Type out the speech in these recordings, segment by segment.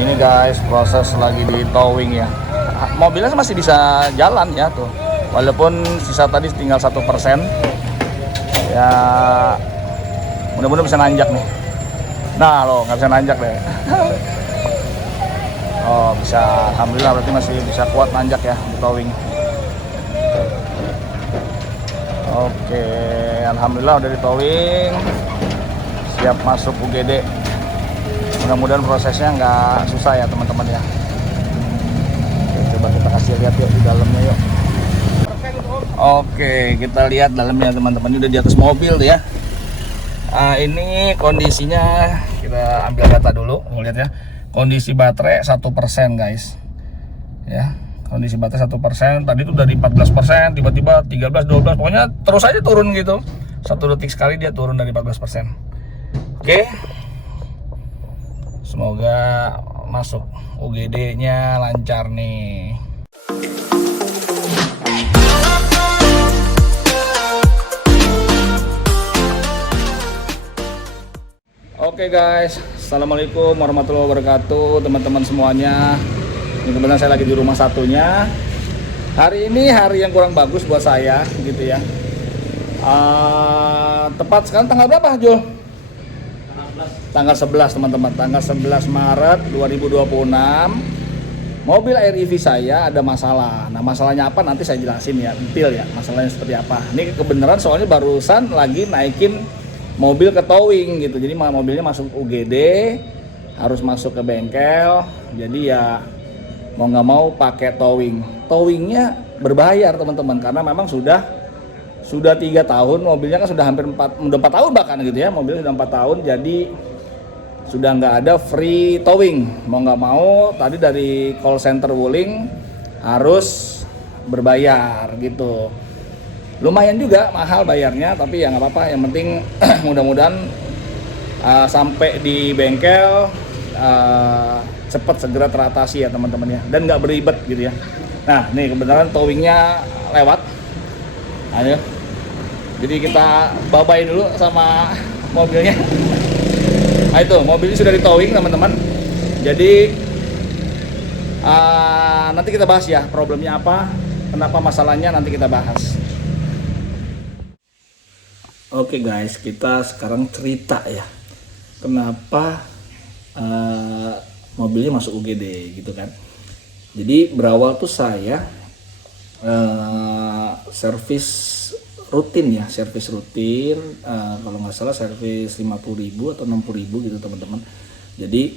Ini guys, proses lagi di towing ya. Mobilnya masih bisa jalan ya tuh. Walaupun sisa tadi tinggal 1%. Ya, mudah-mudahan bisa nanjak nih. Nah loh, nggak bisa nanjak deh. Oh bisa, alhamdulillah berarti masih bisa kuat nanjak ya di towing. Oke, alhamdulillah udah di towing, siap masuk UGD. Mudah-mudahan prosesnya nggak susah ya teman-teman ya. Oke, coba kita kasih lihat yuk di dalamnya yuk. Oke, kita lihat dalamnya teman-teman. Ini udah di atas mobil tuh ya. Ini kondisinya, kita ambil data dulu, lihat ya. Kondisi baterai 1% guys. Ya, kondisi baterai 1%. Tadi itu dari 14%, tiba-tiba 13, 12, pokoknya terus aja turun gitu. 1 detik sekali dia turun dari 14%. Oke. Semoga masuk UGD-nya lancar nih. Oke guys, assalamualaikum warahmatullahi wabarakatuh teman-teman semuanya. Ini kebetulan saya lagi di rumah satunya. Hari ini hari yang kurang bagus buat saya gitu ya. Tepat sekarang tanggal berapa Jul? Tanggal 11 teman-teman, tanggal 11 Maret 2026. Mobil Air EV saya ada masalah. Nah masalahnya apa nanti saya jelasin ya, detail ya masalahnya seperti apa. Ini kebenaran soalnya barusan lagi naikin mobil ke towing gitu, jadi mobilnya masuk UGD, harus masuk ke bengkel, jadi ya mau nggak mau pakai towing. Towingnya berbayar teman-teman, karena memang sudah 3 tahun, mobilnya kan sudah hampir 4 tahun bahkan gitu ya, mobilnya sudah 4 tahun, jadi sudah nggak ada free towing. Mau nggak mau tadi dari call center Wuling harus berbayar gitu. Lumayan juga mahal bayarnya, tapi ya nggak apa-apa, yang penting mudah-mudahan sampai di bengkel cepet segera teratasi ya teman-teman ya, dan nggak beribet gitu ya. Nah nih kebenaran towingnya lewat, ayo jadi kita bye-bye dulu sama mobilnya. Nah itu mobilnya sudah di towing teman-teman, jadi nanti kita bahas ya problemnya apa, kenapa masalahnya, nanti kita bahas. Oke guys, kita sekarang cerita ya kenapa mobilnya masuk UGD gitu kan. Jadi berawal tuh saya servis rutin ya, servis rutin, kalau nggak salah servis 50.000 atau 60.000 gitu teman-teman. Jadi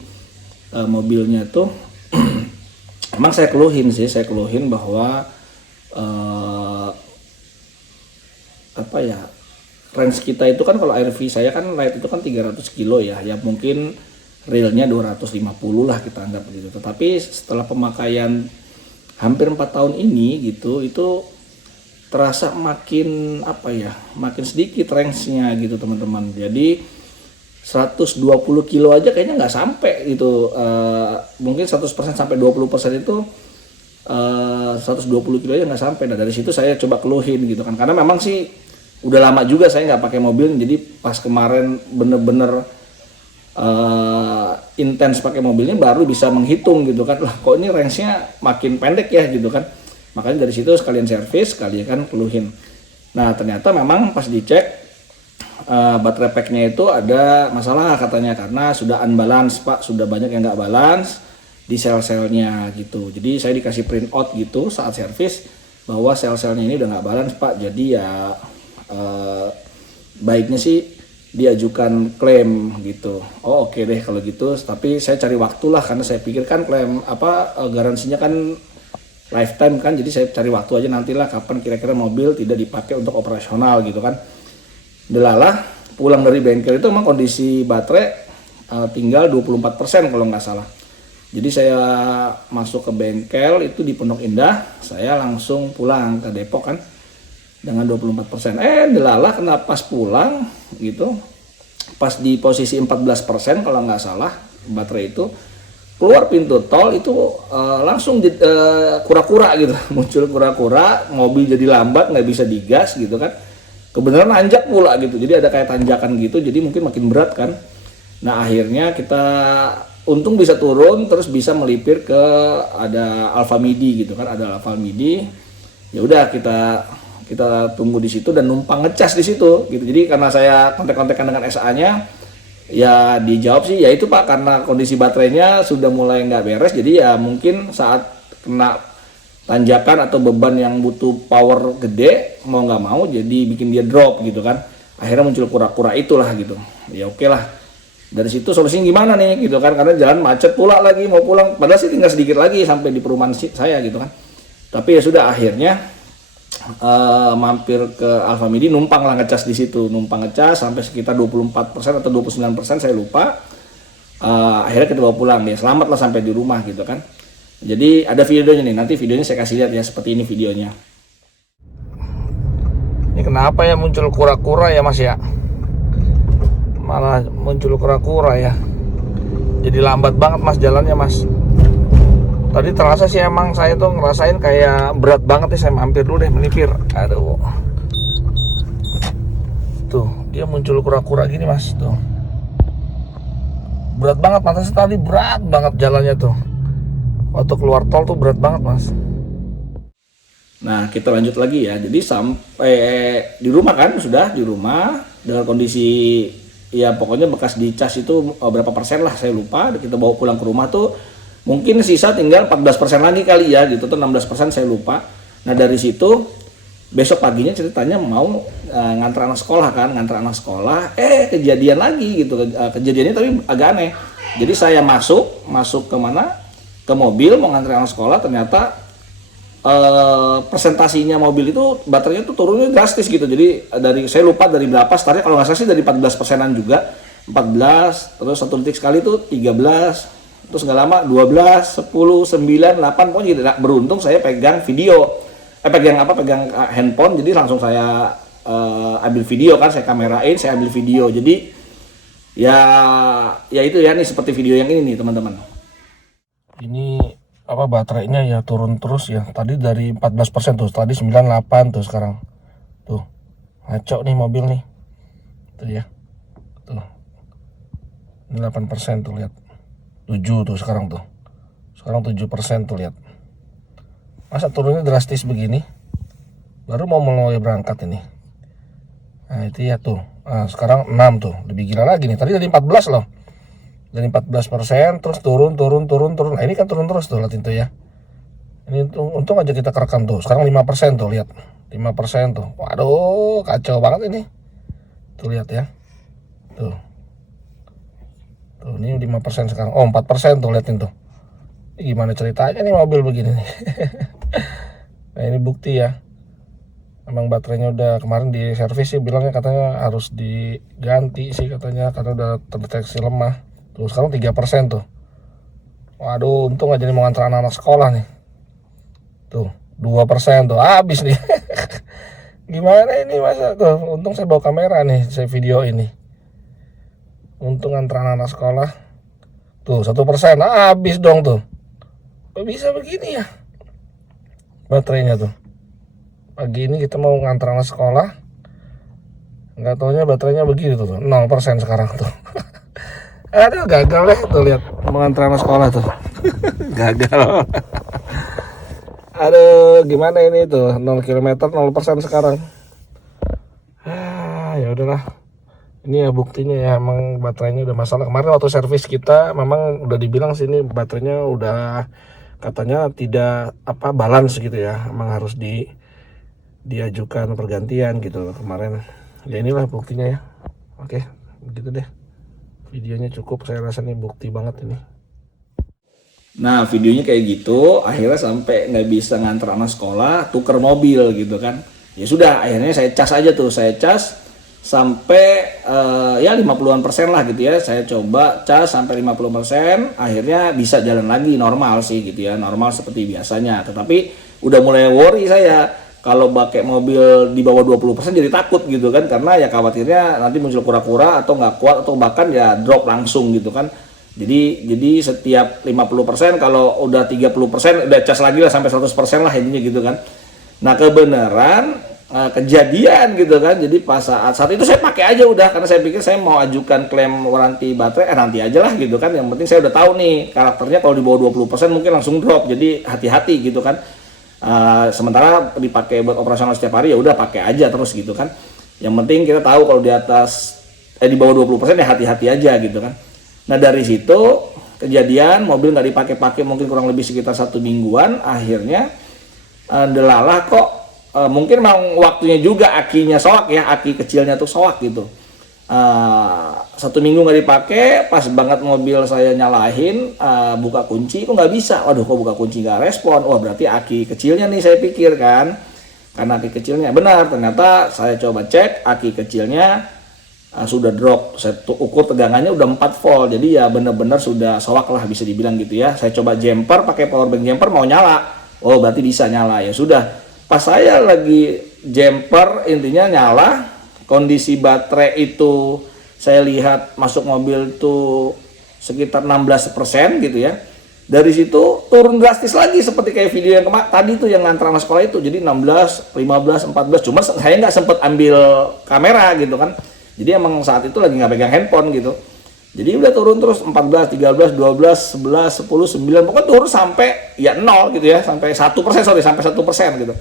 mobilnya tuh emang saya keluhin bahwa apa ya, range kita itu kan, kalau RV saya kan light itu kan 300 kilo ya mungkin realnya 250 lah kita anggap gitu. Tetapi setelah pemakaian hampir 4 tahun ini gitu, itu terasa makin apa ya, makin sedikit range-nya gitu teman-teman. Jadi 120 kilo aja kayaknya nggak sampai gitu, mungkin 100% sampai 20% itu 120 kilo aja nggak sampai. Nah dari situ saya coba keluhin gitu kan, karena memang sih udah lama juga saya nggak pakai mobil, jadi pas kemarin bener-bener intens pakai mobilnya baru bisa menghitung gitu kan, lah kok ini range-nya makin pendek ya gitu kan. Makanya dari situ sekalian servis, sekalian kan keluhin. Nah ternyata memang pas dicek baterai pack-nya itu ada masalah katanya, karena sudah unbalance pak, sudah banyak yang nggak balance di sel-selnya gitu. Jadi saya dikasih print out gitu saat servis bahwa sel-selnya ini udah nggak balance pak, jadi ya baiknya sih diajukan klaim gitu. Oh oke deh kalau gitu, tapi saya cari waktu lah, karena saya pikir kan klaim garansinya kan lifetime kan, jadi saya cari waktu aja nantilah kapan kira-kira mobil tidak dipakai untuk operasional gitu kan. Delalah pulang dari bengkel itu memang kondisi baterai tinggal 24% kalau nggak salah. Jadi saya masuk ke bengkel itu di Pondok Indah, saya langsung pulang ke Depok kan dengan 24%. Delalah kena pas pulang gitu, pas di posisi 14% kalau nggak salah baterai itu, keluar pintu tol itu langsung kura-kura gitu, muncul kura-kura, mobil jadi lambat, nggak bisa digas gitu kan. Kebenaran nanjak pula gitu, jadi ada kayak tanjakan gitu, jadi mungkin makin berat kan. Nah akhirnya kita untung bisa turun terus bisa melipir ke ada Alfa Midi gitu kan, ada Alfa Midi. Ya udah kita tunggu di situ dan numpang ngecas di situ gitu. Jadi karena saya kontak-kontakan dengan SA-nya, ya dijawab sih ya itu Pak, karena kondisi baterainya sudah mulai nggak beres, jadi ya mungkin saat kena tanjakan atau beban yang butuh power gede mau nggak mau jadi bikin dia drop gitu kan. Akhirnya muncul kura-kura itulah gitu. Ya oke lah. Dari situ solusinya gimana nih gitu kan, karena jalan macet pula lagi mau pulang, padahal sih tinggal sedikit lagi sampai di perumahan saya gitu kan. Tapi ya sudah, akhirnya mampir ke Alfa Midi, numpang lah ngecas di situ, numpang ngecas sampai sekitar 24% atau 29% saya lupa. Akhirnya kita bawa pulang, ya selamat lah sampai di rumah gitu kan. Jadi ada videonya nih, nanti videonya saya kasih lihat ya, seperti ini videonya. Ini kenapa ya muncul kura-kura ya Mas ya? Malah muncul kura-kura ya. Jadi lambat banget Mas jalannya Mas. Tadi terasa sih emang saya tuh ngerasain kayak berat banget nih, saya mampir dulu deh melipir. Aduh. Tuh, dia muncul kura-kura gini Mas, tuh. Berat banget, pantasnya tadi berat banget jalannya tuh. Waktu keluar tol tuh berat banget Mas. Nah, kita lanjut lagi ya. Jadi sampai di rumah kan, sudah di rumah dengan kondisi ya pokoknya bekas dicas itu berapa persen lah saya lupa. Kita bawa pulang ke rumah tuh mungkin sisa tinggal 14% lagi kali ya gitu, tuh 16% saya lupa. Nah dari situ besok paginya ceritanya mau ngantar anak sekolah kan, ngantar anak sekolah, kejadian lagi gitu. Kejadiannya tapi agak aneh. Jadi saya masuk ke mana, ke mobil mau ngantar anak sekolah, ternyata presentasinya mobil itu baterainya tuh turunnya drastis gitu. Jadi dari saya lupa dari berapa startnya, kalau nggak salah sih dari 14%an juga, 14, terus 1 detik sekali tuh 13, terus nggak lama 12, 10, 9, 8, pokoknya gitu. Beruntung saya pegang video, pegang handphone, jadi langsung saya ambil video kan, saya kamerain, saya ambil video. Jadi ya itu ya nih, seperti video yang ini nih teman-teman. Ini apa, baterainya ya turun terus ya. Tadi dari 14% tuh, tadi 98 tuh, sekarang tuh ngaco nih mobil nih tuh ya, tuh 8% tuh, lihat 7 tuh sekarang 7% tuh, lihat. Masa turunnya drastis begini, baru mau mulai berangkat ini. Nah itu ya tuh, sekarang 6 tuh, lebih gila lagi nih. Tadi dari 14 loh, dari 14% terus turun. Nah ini kan turun terus tuh, lihat itu ya. Ini untung aja kita kerekam tuh. Sekarang 5% tuh, lihat 5% tuh. Waduh, kacau banget ini. Tuh lihat ya. Tuh, ini 5% sekarang. Oh 4% tuh, liatin tuh. Ini gimana ceritanya nih mobil begini nih. Nah ini bukti ya. Emang baterainya udah kemarin di servis sih, bilangnya katanya harus diganti sih katanya, karena udah terdeteksi lemah. Tuh sekarang 3% tuh. Waduh, untung aja nih mau ngantar anak-anak sekolah nih. Tuh 2% tuh, habis nih. Gimana ini masa tuh, untung saya bawa kamera nih, saya video ini. Untung ngantar anak-anak sekolah. Tuh 1%, habis dong tuh. Kok bisa begini ya baterainya tuh. Pagi ini kita mau ngantar anak sekolah, nggak taunya baterainya begitu tuh, 0% sekarang tuh. Aduh, gagal deh tuh, lihat mengantar anak sekolah tuh. Gagal. Aduh, gimana ini tuh, 0 km 0% sekarang. Ya udahlah. Ini ya buktinya ya, emang baterainya udah masalah. Kemarin waktu servis kita memang udah dibilang sini baterainya udah katanya tidak balance gitu ya. Emang harus diajukan pergantian gitu kemarin. Ya inilah buktinya ya. Oke, begitu deh. Videonya cukup, saya rasa nih bukti banget ini. Nah videonya kayak gitu, akhirnya sampai nggak bisa nganter anak sekolah, tuker mobil gitu kan. Ya sudah, akhirnya saya cas aja tuh, saya cas sampai ya 50% lah gitu ya. Saya coba cas sampai 50%, akhirnya bisa jalan lagi normal sih gitu ya, normal seperti biasanya. Tetapi udah mulai worry saya, kalau pakai mobil di bawah 20% jadi takut gitu kan, karena ya khawatirnya nanti muncul kura-kura atau nggak kuat atau bahkan ya drop langsung gitu kan. Jadi setiap 50%, kalau udah 30% udah cas lagi lah sampai 100% lah intinya gitu kan. Nah kebenaran kejadian gitu kan. Jadi pas saat itu saya pakai aja udah, karena saya pikir saya mau ajukan klaim waranti baterai nanti aja lah gitu kan. Yang penting saya udah tahu nih karakternya kalau di bawah 20% mungkin langsung drop, jadi hati-hati gitu kan. Sementara dipakai buat operasional setiap hari ya udah pakai aja terus gitu kan. Yang penting kita tahu kalau di atas di bawah 20% ya hati-hati aja gitu kan. Nah dari situ kejadian mobil nggak dipakai-pakai mungkin kurang lebih sekitar 1 mingguan, akhirnya delalah kok mungkin memang waktunya juga akinya soak ya, aki kecilnya tuh soak gitu. 1 minggu nggak dipakai, pas banget mobil saya nyalahin, buka kunci kok nggak bisa. Waduh, kok buka kunci nggak respon? Wah berarti aki kecilnya nih, saya pikir kan. Karena aki kecilnya benar, ternyata saya coba cek aki kecilnya sudah drop. Saya ukur tegangannya udah 4 volt, jadi ya benar-benar sudah soak lah bisa dibilang gitu ya. Saya coba jumper, pakai power bank jumper mau nyala. Oh berarti bisa nyala, ya sudah. Pas saya lagi jumper intinya nyala, kondisi baterai itu saya lihat masuk mobil tuh sekitar 16% gitu ya. Dari situ turun drastis lagi seperti kayak video yang tadi tuh yang ngantar anak sekolah itu. Jadi 16, 15, 14. Cuma saya nggak sempet ambil kamera gitu kan. Jadi emang saat itu lagi nggak pegang handphone gitu. Jadi udah turun terus 14, 13, 12, 11, 10, 9. Pokoknya turun sampai ya 0 gitu ya. Sampai 1%, sampai 1% gitu.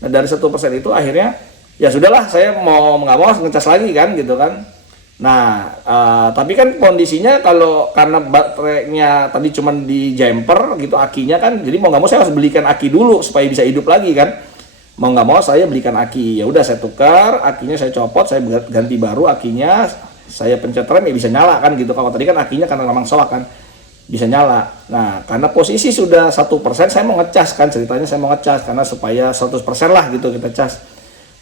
Nah dari 1% itu akhirnya ya sudahlah, saya mau nggak mau ngecas lagi kan gitu kan. Nah tapi kan kondisinya kalau karena baterainya tadi cuman di jumper gitu akinya kan, jadi mau nggak mau saya harus belikan aki dulu supaya bisa hidup lagi kan. Mau nggak mau saya belikan aki, ya udah saya tukar akinya, saya copot, saya ganti baru akinya, saya pencet rem ya bisa nyala kan gitu. Kalau tadi kan akinya karena memang soak kan bisa nyala. Nah karena posisi sudah 1%, saya mau ngecas kan, ceritanya saya mau ngecas karena supaya 100% lah gitu kita cas.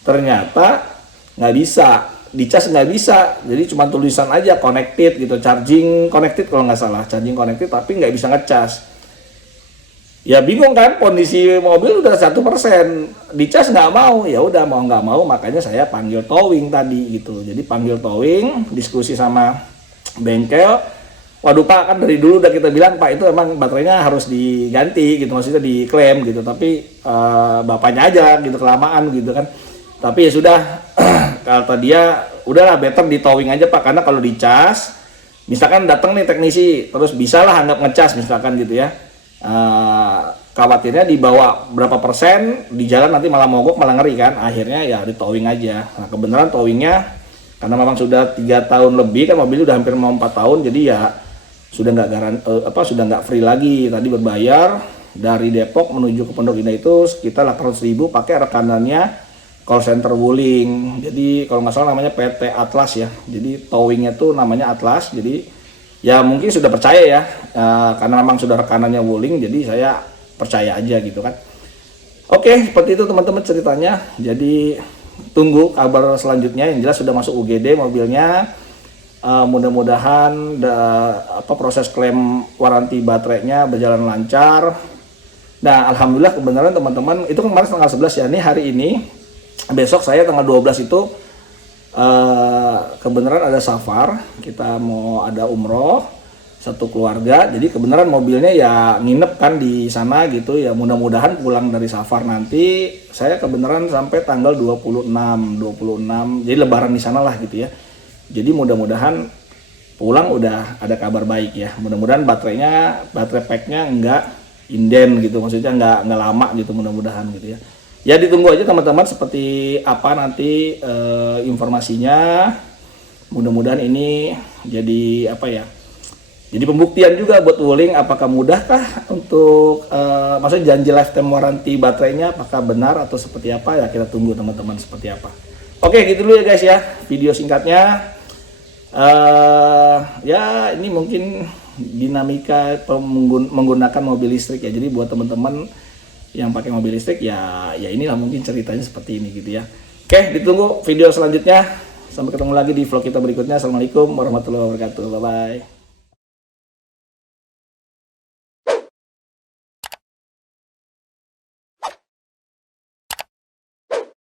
Ternyata nggak bisa, dicas nggak bisa, jadi cuma tulisan aja connected gitu, charging connected kalau nggak salah, charging connected, tapi nggak bisa ngecas. Ya bingung kan, kondisi mobil udah 1%, dicas nggak mau, ya udah mau nggak mau, makanya saya panggil towing tadi gitu. Jadi panggil towing, diskusi sama bengkel. Waduh Pak, kan dari dulu udah kita bilang Pak itu emang baterainya harus diganti gitu, maksudnya diklaim gitu, tapi bapaknya aja gitu kelamaan gitu kan. Tapi ya sudah, kata dia udahlah better di towing aja Pak, karena kalau dicas misalkan datang nih teknisi terus bisalah anggap ngecas misalkan gitu ya, khawatirnya dibawa berapa persen di jalan nanti malah mogok, malah ngeri kan. Akhirnya ya di towing aja. Nah kebenaran towingnya karena memang sudah 3 tahun lebih kan, mobil udah hampir mau 4 tahun, jadi ya sudah nggak free lagi. Tadi berbayar dari Depok menuju ke Pondok Indah itu sekitar 800.000 pakai rekanannya call center Wuling. Jadi kalau nggak salah namanya PT Atlas ya. Jadi towingnya tuh namanya Atlas. Jadi ya mungkin sudah percaya ya, karena memang sudah rekanannya Wuling, jadi saya percaya aja gitu kan. Oke, seperti itu teman-teman ceritanya. Jadi tunggu kabar selanjutnya. Yang jelas sudah masuk UGD mobilnya. Mudah-mudahan proses klaim waranti baterainya berjalan lancar. Nah alhamdulillah kebenaran teman-teman, itu kemarin tanggal 11 ya, ini hari ini. Besok saya tanggal 12 itu kebenaran ada safar, kita mau ada umroh satu keluarga. Jadi kebenaran mobilnya ya nginep kan di sana gitu ya. Mudah-mudahan pulang dari safar nanti saya kebenaran sampai tanggal 26. Jadi lebaran di sana lah gitu ya. Jadi mudah-mudahan pulang udah ada kabar baik ya. Mudah-mudahan baterai packnya enggak inden gitu, maksudnya enggak lama gitu, mudah-mudahan gitu ya. Ya ditunggu aja teman-teman seperti apa nanti informasinya. Mudah-mudahan ini jadi jadi pembuktian juga buat Wuling, apakah mudahkah untuk maksudnya janji lifetime waranti baterainya apakah benar atau seperti apa ya, kita tunggu teman-teman seperti apa. Oke gitu dulu ya guys ya video singkatnya. Ya ini mungkin dinamika menggunakan mobil listrik ya. Jadi buat teman-teman yang pakai mobil listrik ya inilah mungkin ceritanya seperti ini gitu ya. Oke, ditunggu video selanjutnya. Sampai ketemu lagi di vlog kita berikutnya. Assalamualaikum warahmatullahi wabarakatuh. Bye bye.